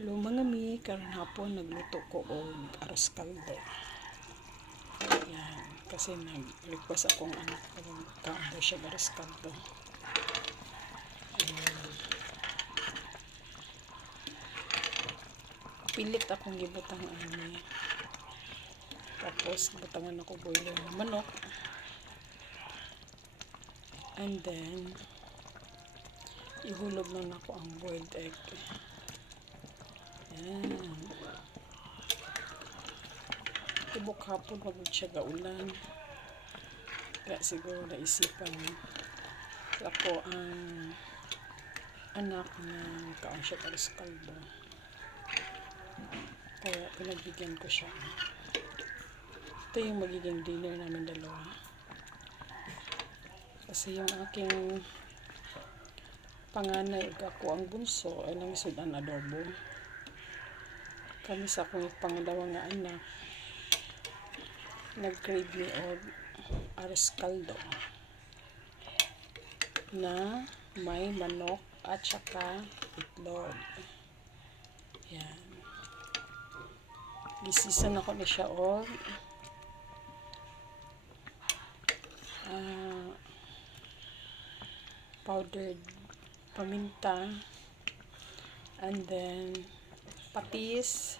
Hello mga mi, karon hapon nagluto ko og aros kaldo. Yan, kasi nag-request akong anak ko kaon daw siya aros kaldo. Pilit akong gibutang ani. Tapos butangan ako boiler na manok. And then ihulog na ako ang boiled egg. Yan. Tibok hapon pagod siya gaulan. Kaya siguro naisipan ako ang anak na kaon siya aros kaldo. Kaya pinagbigyan ko siya. Ito yung magiging dinner namin dalawa. Kasi yung aking panganay ug ako ang bunso ay nangisod ang adobo. Kami sa akong pangalawa nga anak nag-crave ni og aros kaldo na may manok at saka itlog. Yan. Gisisan ako na siya og powdered paminta, and then patis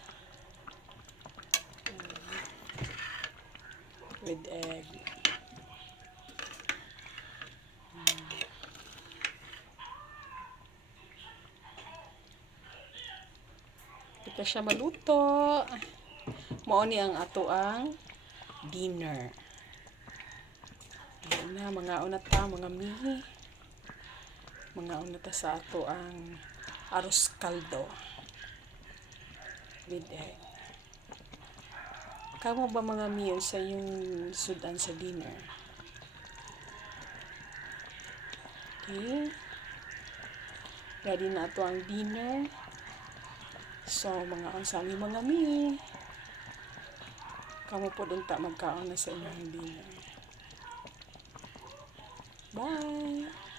with egg. Ito siya maluto. Mao ni ang ato ang dinner. Ayan na, mga unata, mga mihi. Mga unata sa ato ang aros kaldo with egg. Kamo ba mga miyo sa yung sudan sa dinner? Okay. Ready na ito ang dinner. So, mga unsami mga mi. Kamo po dun ta magkaon na sa inyong dinner. Bye!